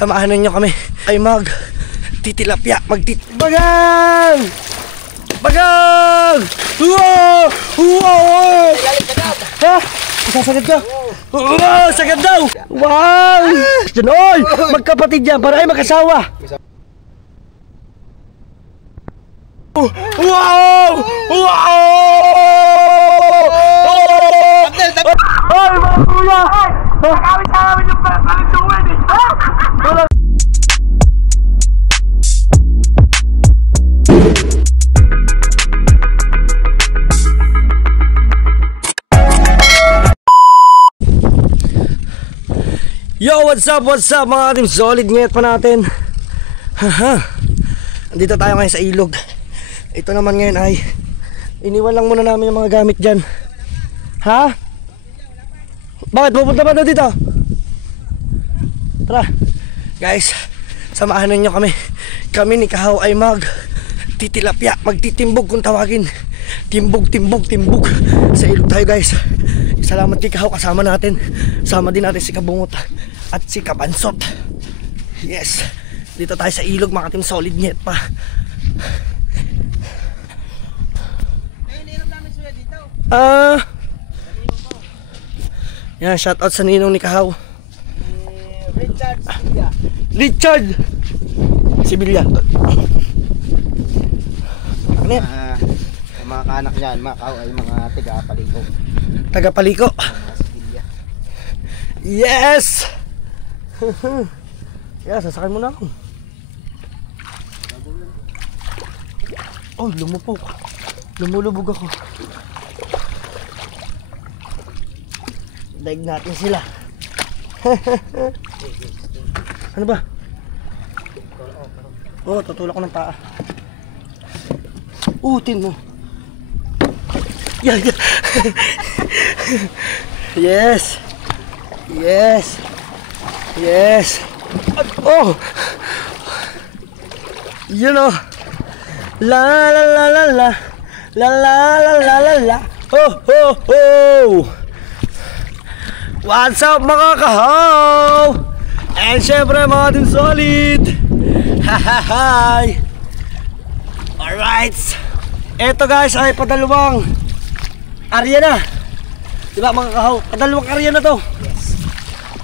samahan ninyo kami ay titilapia, Bagang! Bagang! Wow! Wow! Ha? Isasagad ka? Wow! Sagad daw! Wow! Oy! Magkapatid yan para ay mag-asawa! Wow! Wow! Ay! Mga kuya! Nakakawin sa amin yung palintuin eh! Yo, what's up mga team? Solid ngayat pa natin. Haha. Andito tayo ngayon sa ilog. Ito naman ngayon ay iniwan lang muna namin yung mga gamit dyan. Ha? Bakit? Pupunta ba daw dito? Tara. Guys, samahan ninyo kami. Kami ni Kahaw ay titilapia, magtitimbog kung tawagin. Timbog sa ilog tayo guys. Salamat kay Kahaw, kasama natin. Sama din natin si Kabungot at si Kabansot. Yes, dito tayo sa ilog mga team. Solid net pa. Yan, shoutout sa ninong ni Kahaw, Richard Sibilya. Ano yan? Mga kaanak yan, mga Kahaw ay mga taga-paliko. Taga-paliko. Yes! Yeah, sasakay mo na ako. Oh, lumupok. Lumulubog ako. Daig natin sila. Ano ba? Oh, tutulak ko ng paa. Utin mo. Yeah. Yes. Oh. You know. La la la la la. La la la la la la. Oh. What's up mga Kahaw? And syempre mga team solid. Hi. Alright. Eto guys ay padalawang area na. Diba mga Kahaw? Padalawang area na to. Yes.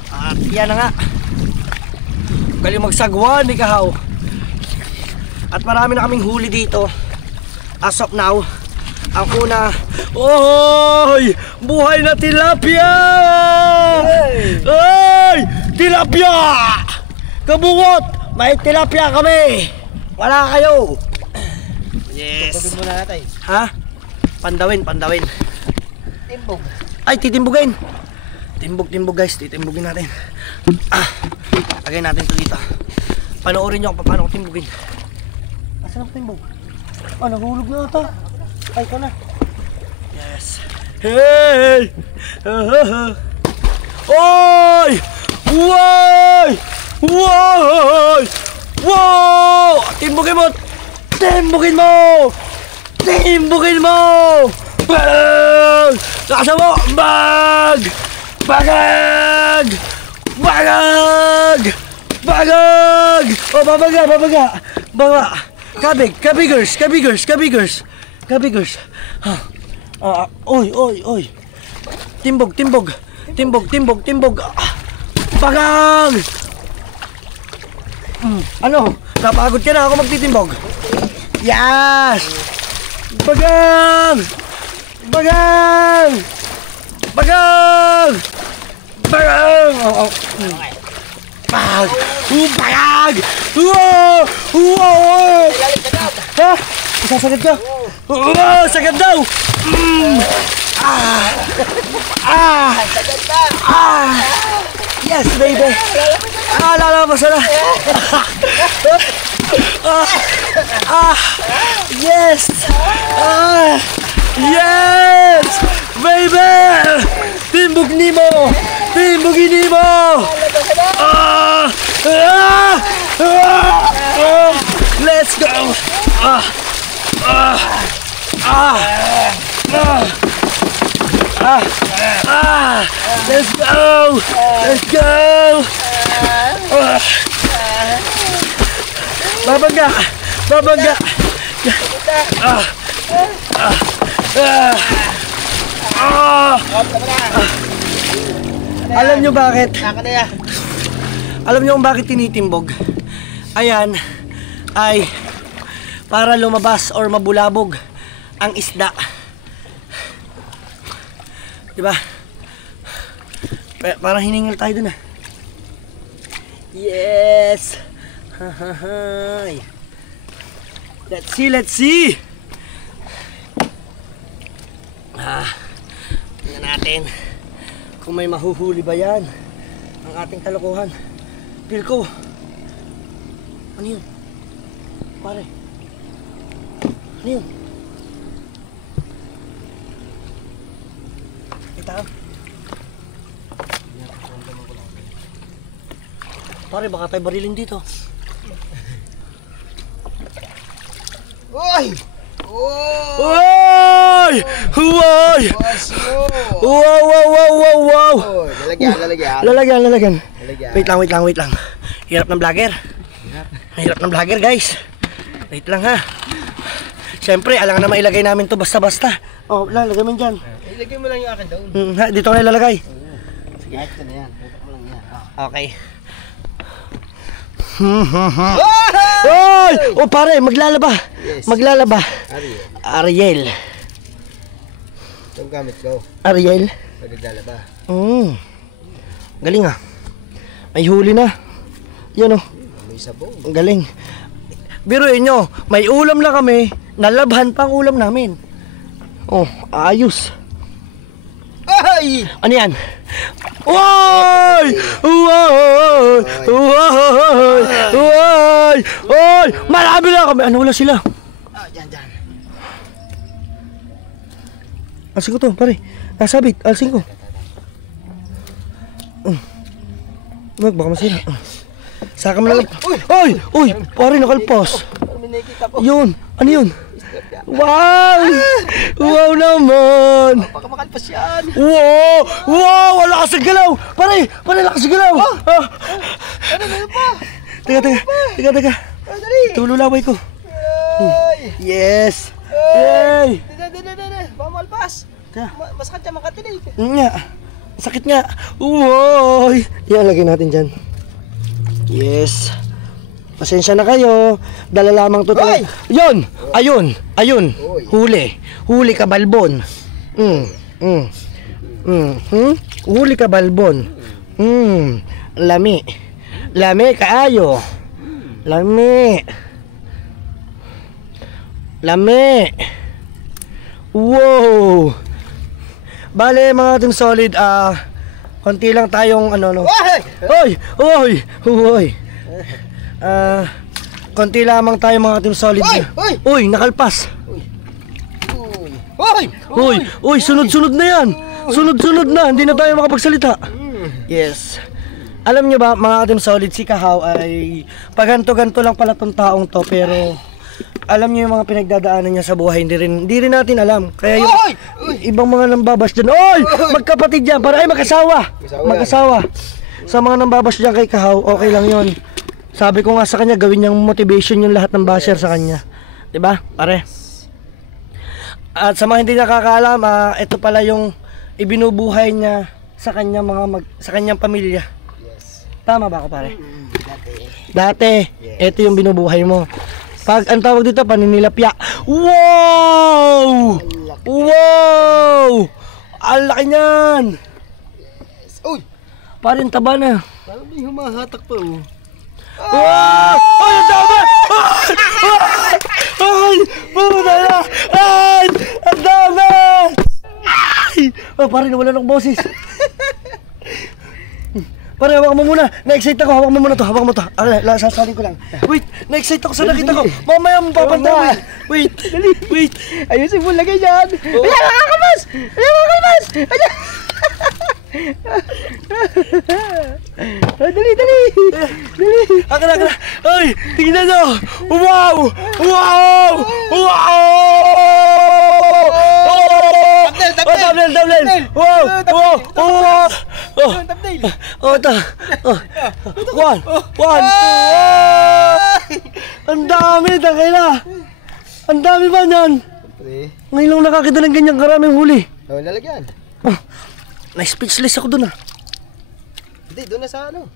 At yan na nga. Galing magsagwan ni Kahaw. At marami na kaming huli dito. As of now, ang una, oy! Buhay na tilapia! Oy! Tilapia! Kabungot! May tilapia kami! Wala kayo! Yes! Timbogin muna natin. Ha? Pandawin. Timbog. Ay, titimbugin! Timbog guys, titimbugin natin. Lagay natin ito dito. Panoorin nyo kung paano ko timbugin. Asan ako timbog? Nahulog na ito. Ay, ito na. Yes. Hey! Oy! Woy! Woy! Wow! Timbugin mo! Bang! Nakasa mo! Bagag! Oh, babaga! Kabigers! Oy! Timbog! Bagang! Ano? Napagod ka na ako magtitimbog? Yes! Bagang! Oh. Bagag! Wow! Ha? Isasagad ka? Wow! Sagad daw! Yes, baby! Lalabas na! Yes! Yes! Baby! Timbugin mo! Let's go! Let's go! Babangga! Babangga! Ah! Ah! Ah! Ah! Alam nyo bakit? Alam nyo kung bakit tinitimbog? Ayan ay para lumabas or mabulabog ang isda. Diba? Parang hiningal tayo dun ah. Yes! Hahahay! Let's see, let's see! Tingnan natin kung may mahuhuli ba yan ang ating kalokohan. Feel ko. Ano yun? Pare. Ano yun? Kita. Pare, baka tayo barilin dito. Uy! Uy! Uy! Wow, wow, wow, wow, wow! Lalagyan. Wait lang. Hirap ng vlogger. Hirap ng vlogger, guys. Wait lang ha. Siyempre, alang na mailagay namin to basta-basta. Oh, lalagay mo dyan. Ilagay mo lang yung akin doon. Dito ko na ilalagay. Sige, ito na yan. Butok mo lang yan. Okay. Oy! Oh pare, maglalaba. Yes. Maglalaba. Ariel. Itong gamit ko. Ariel. Maglalaba. Galing ah. May huli na. Yan oh. May sabong. Ang galing. Biruin nyo, may ulam na kami. Nalabhan pa ang ulam namin. Oh, ayos. Ay! Ano yan? Oy! Oy! Oy! Oy! Oy! Marami na kami. Ano wala sila? Dyan. Alsing ko to, pare. Nasabit, alsing ko. Wag, baka masira. Saka mo lang. Oy! Oy! Pare, nakalpos. May nakikita ko. Yun. Ano yun? Wow! Wow naman! Baka makalpas yan. Wow! Wow! Wala ka sa galaw! Pare! Lakas sa galaw! Ano pa? Teka. Dali! Tululaway ko. Ay! Yes! Yay! Dali! Baka malpas. Masakit siya makatinig. Nga. Sakit nga. Wow! Yan, lagay natin dyan. Yes. Pasensya na kayo. Dala lamang to. Yun! Ayun! Huli ka balbon. Huli ka balbon. Lami kaayo. Lami. Wow! Bale mga ating solid, konti lang tayong ano no. Hoy! Konti lamang tayo mga ating solid. Uy, nakalpas. Uy, sunod-sunod na yan. Sunod-sunod na, hindi na tayo makapagsalita. Yes. Alam nyo ba mga ating solid, si Kahaw ay paganto-ganto lang pala tong taong to, pero alam niyo yung mga pinagdadaanan niya sa buhay, hindi rin natin alam. Kaya yung ibang mga nambabas dyan, magkapatid yan, para ay magkasawa. Sa mga nambabas dyan kay Kahaw, okay lang yon. Sabi ko nga sa kanya, gawin niyang motivation yung lahat ng basher sa kanya. Diba, pare? At sa mga hindi nakakaalam, ito pala yung ibinubuhay niya sa kanyang sa kanyang pamilya. Yes. Tama ba ako, pare? Dati, ito yung binubuhay mo. Pag ang tawag dito, paninilapya. Wow! Ang laki niyan! Uy! Parang taba na. Parang may humahatak pa oh. Wow! Ay, ang dami! Ay! Pumunta na! Ay! Ang dami! Ay! Parang nawala ng boses. Pare, hawakan mo muna. Na-excite ako. Hawakan mo muna to. Hawakan mo to. Sasalin ko lang. Wait, na-excite ako sa nakita ko. Mamaya mo papantawin. Wait. Ayusin mo lagay dyan. Ayan, makakalmas! Ayan! Dali! Akala. Ay, tingnan nyo. Wow! Thumbnail! Wow! Ito. 1, 2. Ang dami, takay na. Ang dami ba niyan? Siyempre. Ngayon lang nakakita ng ganyang karaming huli. Oh, lalagyan. Oh, na-speechless ako dun ah. Hindi, doon na sa ano.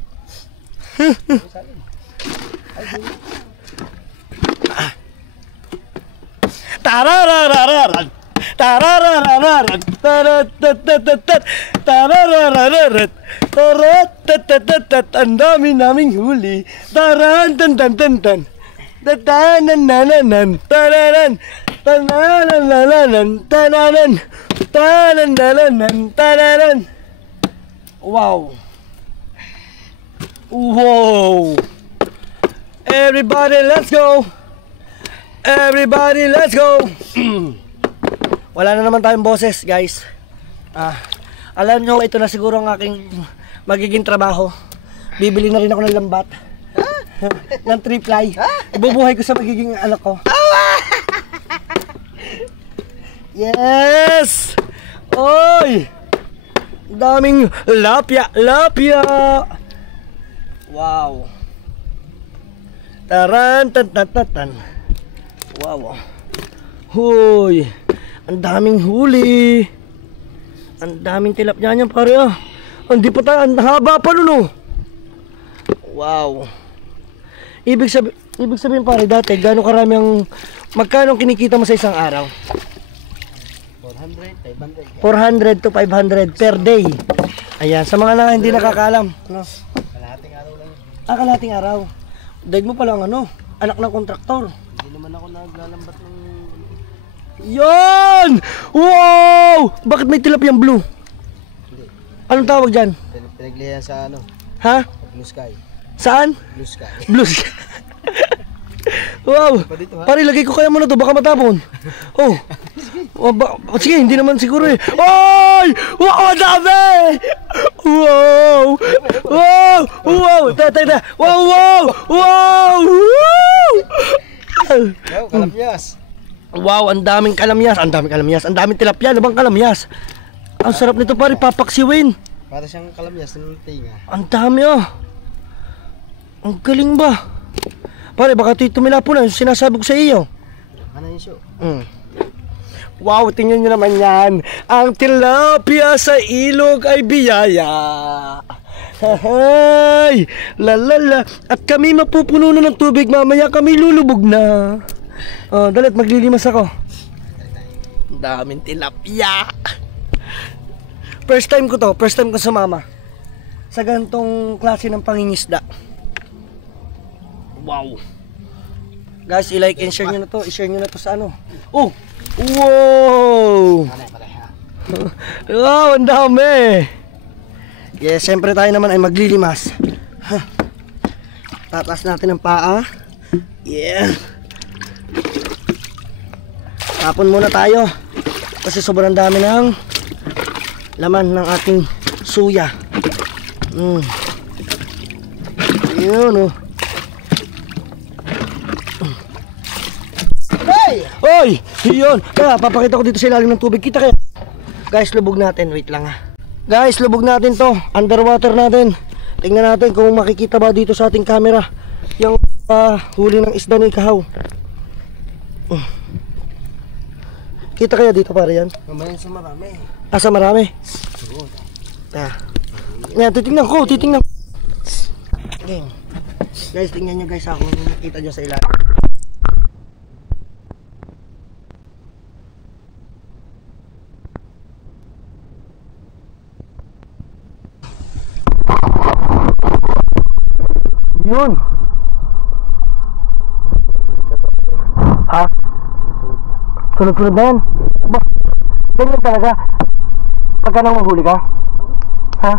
Tararararan. Tararararan. Taratatatat. Tararararan. Taratatatat. Ang dami naming huli. Tarantantantantan. Tatananananan. Tananan. Tananananan. Tananan. Tananananan. Tananan. Wow. Wow. Everybody, let's go. Everybody, let's go. Wala na naman tayong boses, guys. Alam nyo, ito na siguro ang aking magiging trabaho. Bibili na rin ako ng lambat. Ng 3-ply. Ibubuhay ko sa magiging anak ko. Yes! Oy! Daming lapya, lapya! Wow! Taran, tan, tan, tan, tan. Wow! Hoy! Ang daming huli! Ang daming tilapia niyan, pare ah! Hindi pa tayo, ang haba pa nun oh! Wow! Ibig sabihin pare, dati gaano karami ang magkano kinikita mo sa isang araw? 400 to 500 per day. Ayan, sa mga hindi nakakaalam, no? Kalahating araw lang. Kalahating araw. Daig mo pala ang ano, anak ng kontraktor. Hindi naman ako naglalambat ng... Yan! Wow! Bakit may tilapiyang blue? Hindi. Anong tawag dyan? Pinaglihan sa ano? Ha? Blue sky. Saan? Blue sky. Blue sky. Wow! Pare, lagay ko kaya muna to, baka matapon. Oh. Sige, hindi naman siguro eh. Oy! Wow, ang dami! Wow! Wow! Wow! Tata! Wow! Wow! Wow! Wow, kalamyas. Wow, ang daming kalamyas. Ang daming kalamyas. Ang daming tilapia. Ano bang kalamyas? Ang sarap nito pare, papaksiwin. Para siyang kalamyas ng tinga. Ang dami oh. Ang galing ba? Pare, baka tumila po na yung sinasabi ko sa iyo. Ano yung show? Wow, tingnan nyo naman yan. Ang tilapia sa ilog ay biyaya. Hahay! Lalala. At kami mapupuno na ng tubig. Mamaya kami lulubog na. Oh, dalit, maglilimas ako. Daming tilapia. First time ko to. First time ko sumama sa ganitong klase ng pangingisda. Wow. Guys, i-like and share nyo na to. I-share nyo na to sa ano. Oh! Wow! Wow, ang dami! Yes, siyempre tayo naman ay maglilimas. Tataas natin ang paa. Yeah. Tapon muna tayo. Kasi sobrang dami ng laman ng ating suya. Yun oh. Oy! Yun! Kaya papakita ko dito sa ilalim ng tubig. Kita kayo. Guys, lubog natin. Wait lang ha. Guys, lubog natin to. Underwater natin. Tingnan natin kung makikita ba dito sa ating camera yung huli ng isda ni Kahaw. Kita kaya dito pare yan? Mamaya sa marami. Sa marami? Yan, titingnan ko. Titingnan. Okay. Guys, tingnan nyo guys ha kung makita dyan sa ilalim. Yun. Ha? Sunod-sunod na yan. Ganyan talaga. Pagka nang mahuli ka? Ha?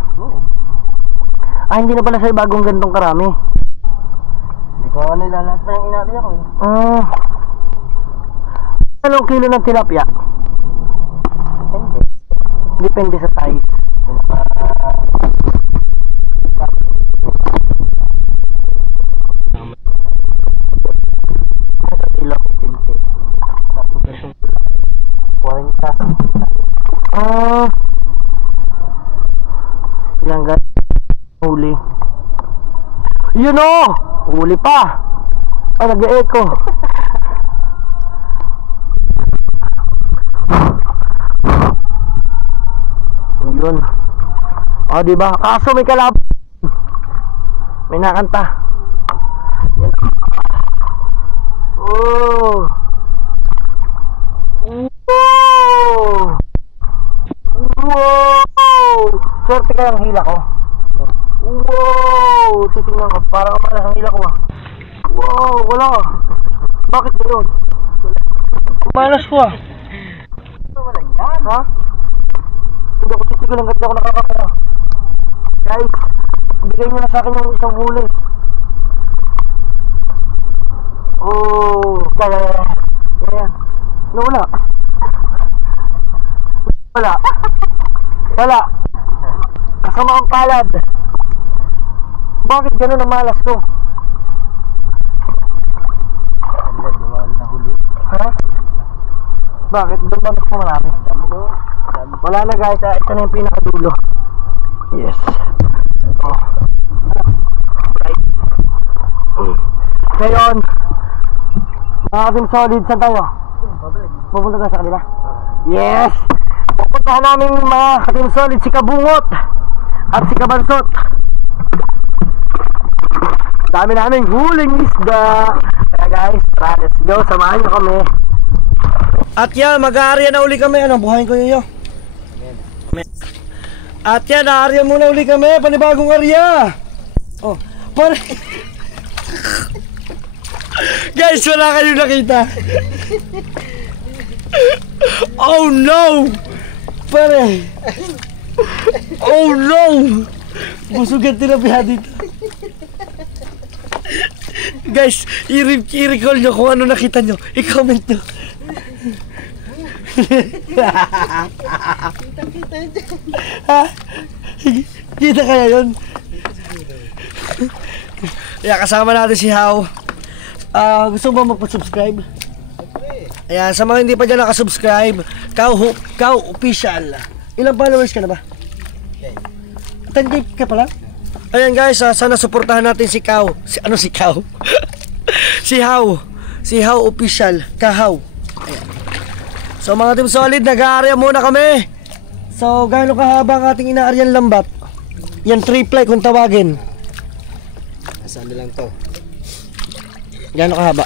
Hindi na pala sa'yo bagong gantong karami. Hindi ko nilalat pa yung inari ako eh. Anong kilo ng tilapia? Depende. Depende sa size. Kilo. 40. Yan guys. Huli. Yun o! Huli pa. Ay, nag-e-echo. Yun. O, diba? Kaso may kalab. May nakanta. Yan. Oh. Wow. Wow. Swerte ka yung hila ko. Wow. Titingnan ko. Parang malas ang hila ko ah. Wow. Wala. Bakit ba yun? Malas ko ah. Wala yan. Ha? Hindi ako titigilan kasi ako nakakapala. Guys, bigay nyo na sa akin yung isang huli. Oh, yan. No, wala. Wala. Kasama ang palad. Bakit gano'n ang malas to? Ha? Bakit? Doon ba mas marami? Wala na guys, ito na yung pinakadulo. Yes. Oh. Right. Ngayon, mga Team Solid, saan tayo? Pupunta tayo sa kanila? Yes! Pupuntahan namin mga Team Solid si Kabungot at si Kabansot. Dami namin huling isda. Kaya guys, tara, let's go, samahan nyo kami. At yan, mag-aarya na uli kami. Ano, buhayin ko yun yun. At yan, aarya muna uli kami. Panibagong arya. Oh, pare. Guys, wala kayong nakita. Oh no. Pare. Oh no. Busugan tinabihan dito. Guys, i-recall nyo kung ano nakita nyo. I-comment nyo. Ha? Kita kaya yun? Kaya kasama natin si How. Gusto mo magpa-subscribe? Ayan, sa mga hindi pa dyan nakasubscribe, Cow Official. Ilang followers ka na ba? 10K ka pala? Ayan guys, sana suportahan natin si Cow. Si Cow? Si How. Si How Official. Kahaw. Ayan. So mga Team Solid, nag-aarya muna kami. So gaano kahaba ang ating inaaryan lambat? Yan 3 ply kung tawagin. Saan na lang to? Gaano kahaba?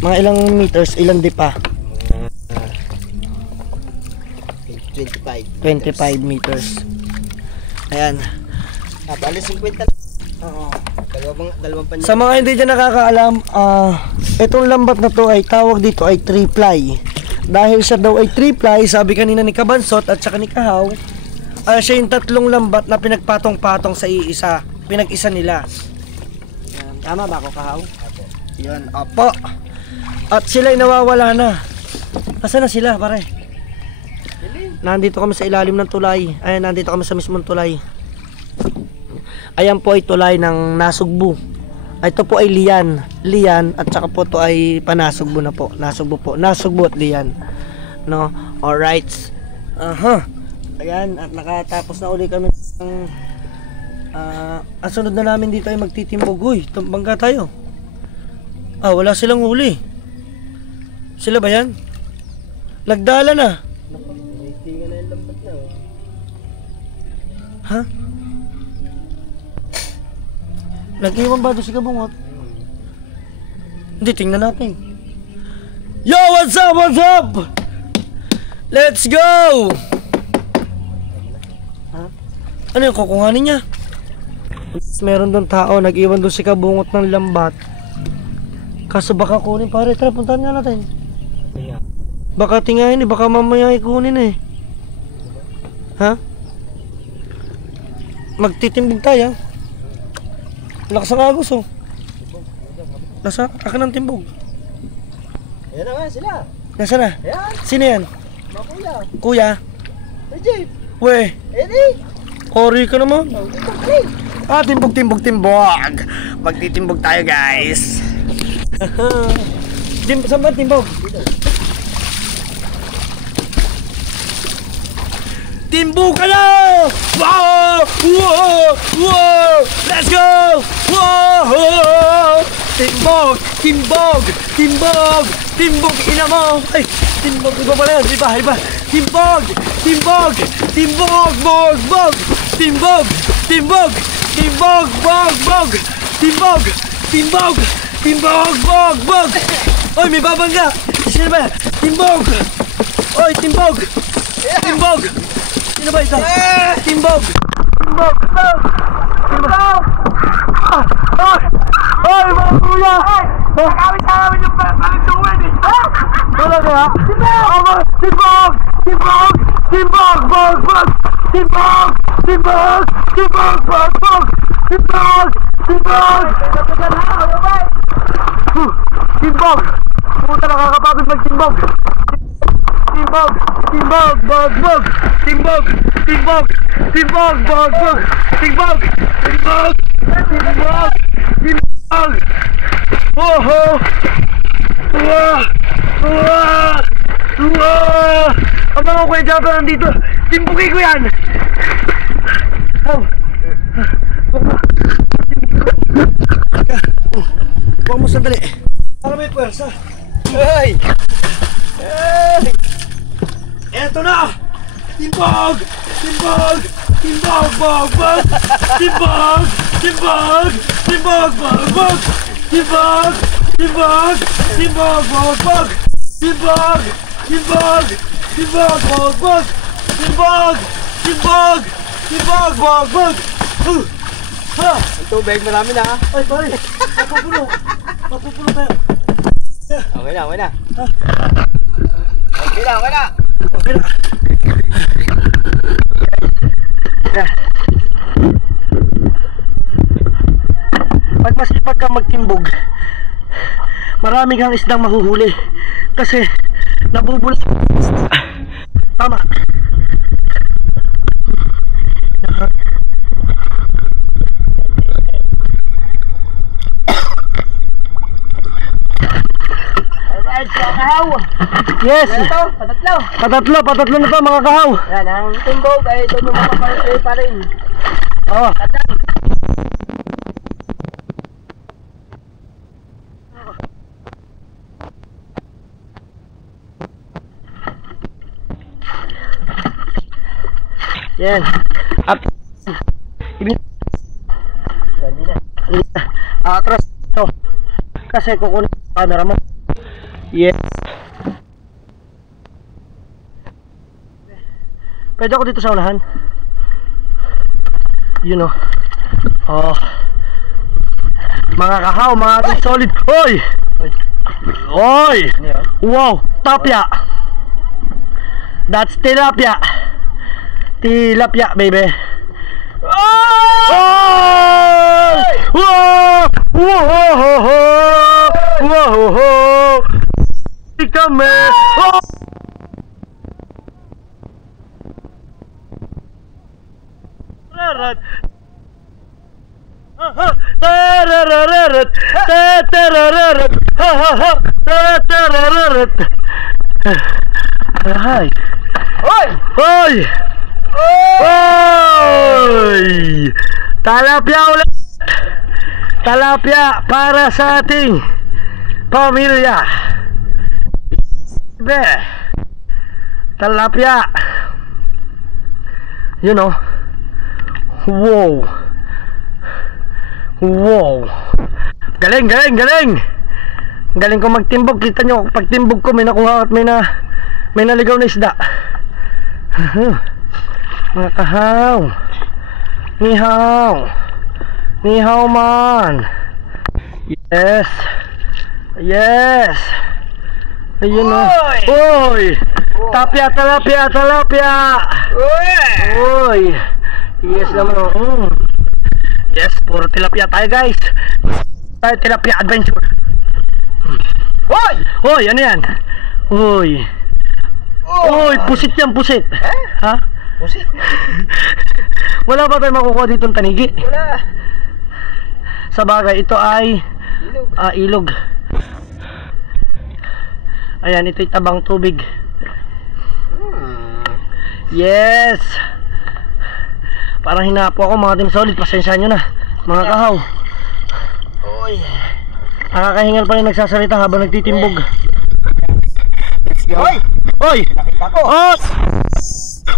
Mga ilang meters, ilang dipa? 25 meters. Ayan. Bali 50. Oo. Dalawang panyo. Sa mga hindi dyan nakakaalam, itong lambat na to ay tawag dito ay 3 ply. Dahil siya daw ay 3 ply, sabi kanina ni Kabansot at saka ni Kahaw, siya yung 3 lambat na pinagpatong-patong sa iisa. Pinag-isa nila. Yan. Tama ba ako, Kahaw? Yan, apo. At sila ay nawawala na. Nasaan na sila, pare? Nandito kami sa ilalim ng tulay. Ayan, nandito kami sa mismong tulay. Ayan po ay tulay ng Nasugbu. Ito po ay Lian at saka po ito ay Panasugbu na po. Nasugbu po. Nasugbu at Lian. No? Alright. Ayan, at nakatapos na uli kami ng ang sunod na namin dito ay magtitimbog. Uy, bangga tayo. Wala silang huli. Sila ba yan? Nagdala na. Tingnan na yung lambat na. Ha? Nag-iwan ba doon si Kabungot? Hindi, tingnan natin. Yo, what's up, what's up? Let's go! Ha? Ano yung kukuhanin niya? Meron doon tao, nag-iwan doon si Kabungot ng lambat. Kaso baka kunin, pare, tara, puntahan nga natin. Baka tingahin baka mamaya ikunin eh. Ha? Magtitimbog tayo. Lakas ang agos oh. Nasa akin ang timbog. Ayan na nga sila. Nasaan na? Ayan. Sino yan? Mga kuya. Kuya? Jeep. We, Ayan eh. kori ka naman. Oh, Timbog. Magtitimbog tayo guys. Saan ba timbog? Timbog ka na! Wow! Wow! Wow! Let's go! Wow! Timbog! Timbog! Timbog! Timbog! Ina mo! Ay! Timbog! Iba pala yun! Iba! Timbog! Timbog! Timbog! Bog! Bog! Timbog! Timbog! Timbog! Bog! Bog! Timbog! Timbog! Timbog! Bog! Bog! Oy! May babangga! Sino ba yan? Timbog! Oy! Timbog! Timbog! Sino ba ito? Timbog! Timbog! Timbog! Ay, mga kuya! Nakawit sa namin yung palagtungan eh! Wala kaya? Timbog! Timbog! Timbog! Bog! Bog! Timbog! Timbog! Timbog! Bog! Bog! Timbog! Timbog! Timbog! Puta, nakakapagod magtimbog! Timbog! Timbog! Bog! Bog! Timbog! Timbog! Timbog! Bog! Bog! Timbog! Timbog! Timbog! Timbog! Oho! Uwa! Uwa! Uwa! Ang mga kuya Jabba nandito! Timbugin ko yan! Huwag mo sandali! Para may pwersa! Hey! Hey! Eto na! Timbog! Timbog! Timbog! Bog! Bog! Timbog! Timbog! Timbog! Bog! Bog! Timbog! Timbog! Timbog! Bog! Bog! Timbog! Timbog! Timbog! Bog! Bog! Timbog! Timbog! Timbog! Bog! Bog! Ha! Ang tubig, marami na. Ay, pare! Mapupulo! Mapupulo tayo! Okay na, okay na. Ha? Okay na, okay na. Okay na! Pag masipag ka magtimbog, marami kang isdang mahuhuli kasi nabubulas ang isda. Tama. Alright, mga kahaw. Yes. Ito, patatlo. Patatlo na to mga kahaw. Yan, ang timbog ay ito mapapalagay pa rin. Oo. Yan. At atras to. Kasi kukunin ang camera mo. Yes. Pwede ako dito sa unahan. You know. Oh. Mga kahaw, mga solid. Hoy! Hoy! Wow, tapia. That's tilapia. Tilapia, baby. Oh! Wow! Wow! Wow! Kami. Oh! Rarat. Tarararat. Tarararat. Ha ha ha. Tarararat. Ay. Hoy! Hoy! Hoy! Talapia ulit! Talapia para sa ating pamilya. Be. Talapia. You know. Wow. Wow. Galing, galing, galing. Galing ko magtimbog. Kita nyo, pag timbog ko may nakuha at may naligaw na isda. Mga kahaw. Nihaw. Nihaw man. Yes. Yes. Ayun o. Oy. Tapia, talapia, talapia. Oy. Yes naman o. Yes, puro tilapia tayo guys. Tayo tilapia adventure. Hoy! Hoy, ano yan? Hoy. Hoy, pusit yan, pusit. Ha? Pusit? Wala ba tayo makukuha dito ng tanigi? Wala. Sa bagay, ito ay Ilog. Ilog. Ayan, ito'y tabang tubig. Yes. Parang hinapo ako mga team solid. Pasensya nyo na mga kahaw. Oy. Nakakahingal pa rin nagsasalita habang nagtitimbog. Let's go. Hoy! Hoy! Nakita ko! Oh!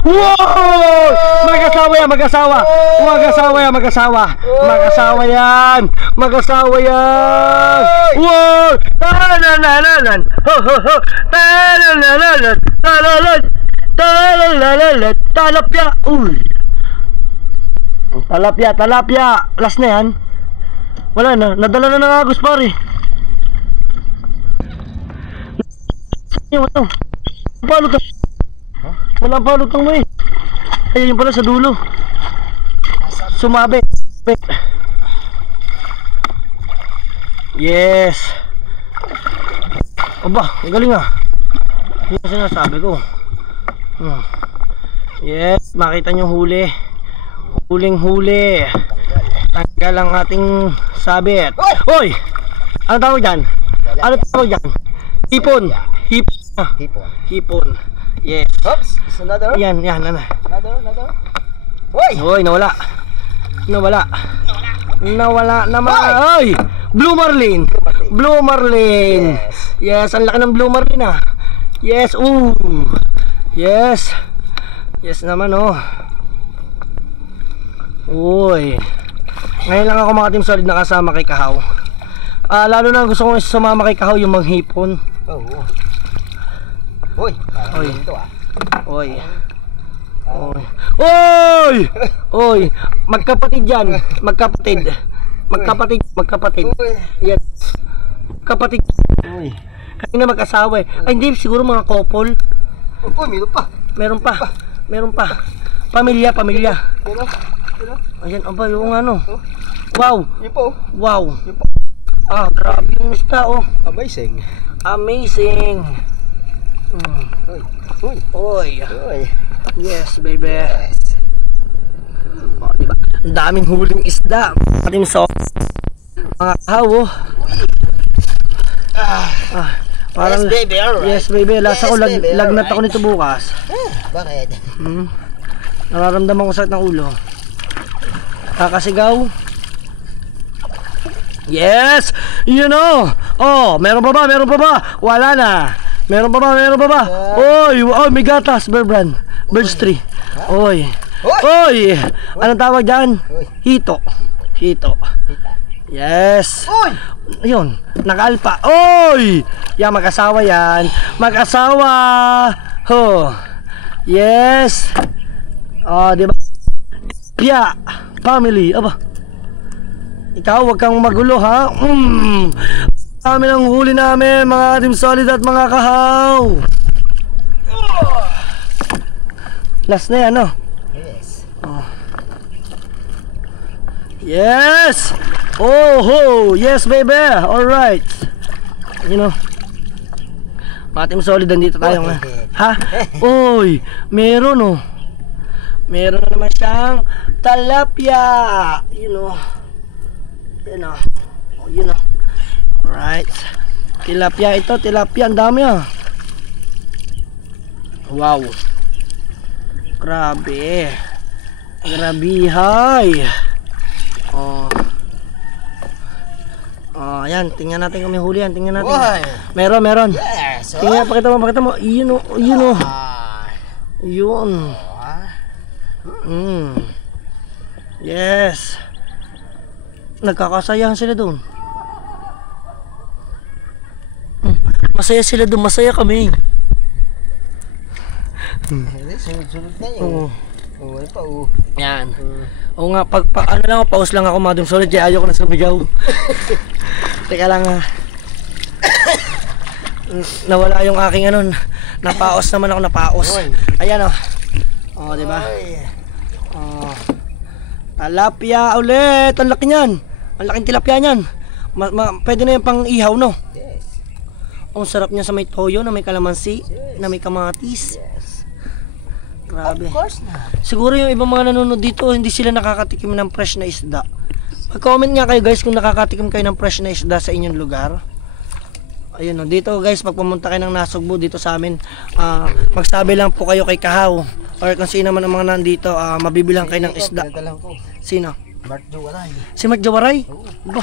Wow! Mag-asawa yan, mag-asawa. Mag-asawa yan, mag-asawa. Mag-asawa yan. Mag-asawa yan. Wow! Ta-la-la-la-lan. Ho ho ho. Ta-la-la-la-lan. Ta-la-la. Ta-la-la-la-lan. Talapya. Uy. Talapya, talapya. Last na yan. Wala na, nadala na ng agos pare. Yung ano? Balot ang... Walang balot ang may. Ayun yung pala sa dulo. Sumabi. Yes. Aba, ang galing ah. Yun ang sinasabi ko. Yes, makita nyo huli. Huling huli. Tanggal ang ating sabit. Hoy! Ano tawag dyan? Ano tawag dyan? Hipon. Hipon. Hipon. Hipon. Yes. Oops! Is another? Yan, yan, ano. Another? Hoy! Hoy, nawala. Nawala. Nawala naman. Hoy! Blue Marlin. Blue Marlin. Yes, ang laki ng Blue Marlin ah. Yes, Yes. Yes naman oh. Uy. Ngayon lang ako mga Team Solid nakasama kay Kahaw. Lalo na gusto kong sumama kay Kahaw yung maghipon. Oo. Hoy! Hoy. Ito ah. Oy. Oy. Oy! Oy, magkapatid yan. Magkapatid. Magkapatid. Yes. Kapatid. Uy. Kanina mag-asawa eh. Ay hindi, siguro mga couple. Uy, meron pa. Meron pa. Pamilya. Pero? Ayan, aba yung ano. Wow. Yun po. Wow. Yun po. Grabe yung isda oh. Amazing. Amazing. Uy. Oy. Uy. Yes, baby. Yes. Oh, diba? Ang daming huling isda. Patim so. Mga Kahaw oh. Parang, Yes, baby, alright. Yes, baby. Lasa ko, Yes, baby, lagnat alright. ako nito bukas. Bakit? Nararamdaman ko sakit ng ulo. Kakasigaw. Yes! You know! Oh, meron pa ba? Wala na. Meron pa ba? Oy, may gatas, Berbrand. Birds tree. Oy. Anong tawag dyan? Hito. Yes. Uy! Ayun, naka-alpa. Oy! Yan, mag-asawa yan. Mag-asawa. Ho. Yes. Diba? Pia. Family. Aba. Ikaw, wag kang magulo ha. Kami ang huli namin, mga Team Solid at mga Kahaw. Last na yan, no? Yes. Yes! Oh, yes baby! Alright. You know, mga Team Solid, nandito tayo nga. Ha? Oy, meron oh. Meron na naman siyang talapya. You know. Alright. Tilapia ito, tilapia. Ang dami ah. Wow. Grabe. Grabihay. Ayan, tingnan natin kung may huli yan. Tingnan natin. Boy. Meron. Yes. Tingnan, pakita mo. Yun oh. Yun. Yes. Nagkakasayahan sila doon. Masaya sila doon, masaya kami. Sunod na yun. Oo. Ano pa Yan. Oo nga, ano lang, pause lang ako, Madam Solid, kaya ayoko na sumigaw. Teka lang ha. Nawala yung aking ano, napaos naman ako, napaos. Ayan oh. Diba? Talapia ulit, ang laki niyan. Ang laking tilapia niyan. Pwede na yung pang ihaw, no? Yes. Ang sarap niya sa may toyo, na may kalamansi, na may kamatis. Yes. Grabe. Of course na. Siguro yung ibang mga nanonood dito, hindi sila nakakatikim ng fresh na isda. Mag-comment nga kayo guys kung nakakatikim kayo ng fresh na isda sa inyong lugar. Ayun o, dito guys, pag pumunta kayo ng Nasugbu dito sa amin, magsabi lang po kayo kay Kahaw or kung sino man ang mga nandito, mabibilang kayo ng isda. Pinadalang ko. Sino? Mark Jawaray. Si Mark Jawaray? Ba?